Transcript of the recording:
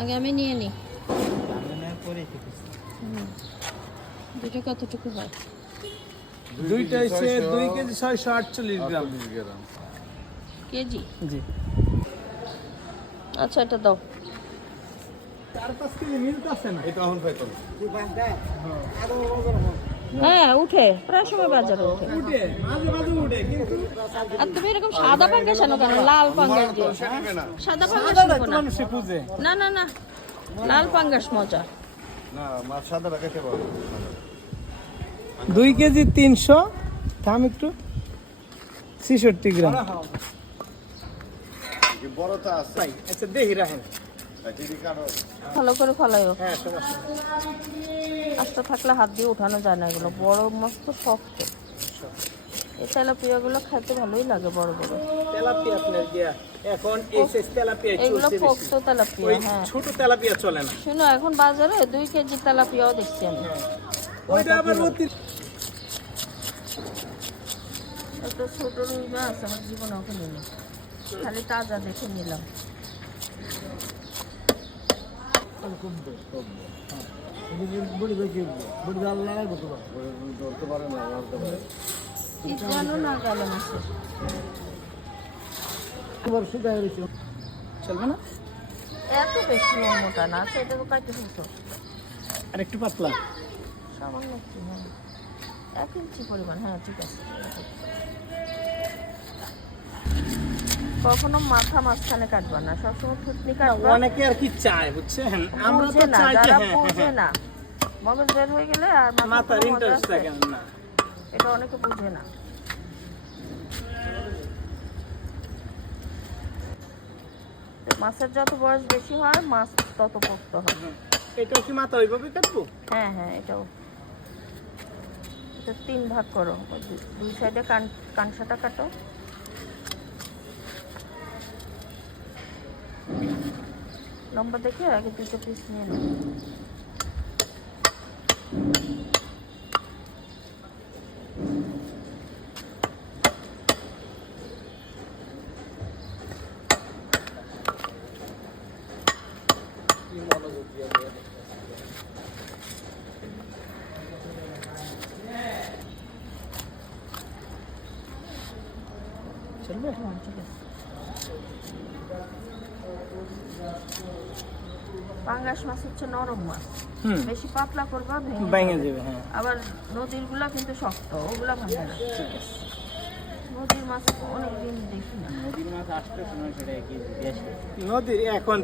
আগে আমি নিয়ে না। দুটো কতটুকু হয়? দুইটা হচ্ছে দুই কেজি ছয়শো আটচল্লিশ গ্রাম। কেজি? জি। আচ্ছা এটা দাও চার পাঁচ কেজি মিলতেছে না এটা এখন পাইতাম হ্যাঁ উঠে। প্রায় সময় বাজারে উঠে। উঠে মাঝে মাঝে উঠে কিন্তু আর তুমি এরকম সাদা পাঙ্গাস আনো কেন? লাল পাঙ্গাস দিও সাদা পাঙ্গাস সাদা নেব তো না। না না না। লাল পাঙ্গাস মজা। না মাছ সাদা রাখাতে পারব দুই কেজি তিনশো থাম একটু ছেষট্টি গ্রাম। বড় তো আছে? আচ্ছা দেখি রাখেন। ভালো করে ফলাইও। হ্যাঁ আস্তে থাকলে হাত দিয়ে উঠানো যায় না এগুলো। বড় মস্ত শক্ত। এই তেলাপিয়াগুলো খাইতে ভালোই লাগে বড় বড়। তেলাপিয়া আপনার গিয়া এখন এই শেষ তেলাপিয়া এগুলো পোক্ত তেলাপিয়া হ্যাঁ। ছোট তেলাপিয়া চলে না। শুনো এখন বাজারে দুই কেজি তেলাপিয়াও দেখছি আমি। ওইটা আবার অতি একটা ছোট রুই মাছ আমার জীবনে ওকে খালি তাজা দেখে নিলাম। ধরতে পারে। না ধরতে পারে। জানো না গেল মাছের চলবে না? এত বেশি মোটা না আচ্ছা এটা তো কাটে ফেলছো আর একটু পাতলা? সামান্য একটু হ্যাঁ। এক ইঞ্চি পরিমাণ হ্যাঁ ঠিক আছে। কখনো মাথা মাঝখানে কাটবা না সবসময় থুতনি কাটবা। অনেকে আর কি চায় বুঝছেন আমরা তো চাই যে হ্যাঁ বুঝে হ্যাঁ। না মগজ বের হয়ে গেলে আর মাথার ইন্টারেস্ট থাকে না। এটা অনেকে বুঝে না। মাছের যত বয়স বেশি হয় মাছ তত পোক্ত হয়। কি মাথা ওইভাবে কাটবো? হ্যাঁ হ্যাঁ এটাও। এটা তিন ভাগ করো দুই সাইডে কান কানসাটা কাটো। লম্বা দেখে আগে দুটো পিস নিয়ে নাও চলবে হ্যাঁ ঠিক আছে পাঙ্গাস মাছ হচ্ছে নরম মাছ। বেশি পাতলা করবা ভেঙে ভেঙে যাবে। হ্যাঁ। আবার নদীরগুলা কিন্তু শক্ত ওগুলা ভাঙে না নদীর মাছ অনেকদিন দেখি না। নদীর মাছ আসতে সময় সেটা নদীর এখন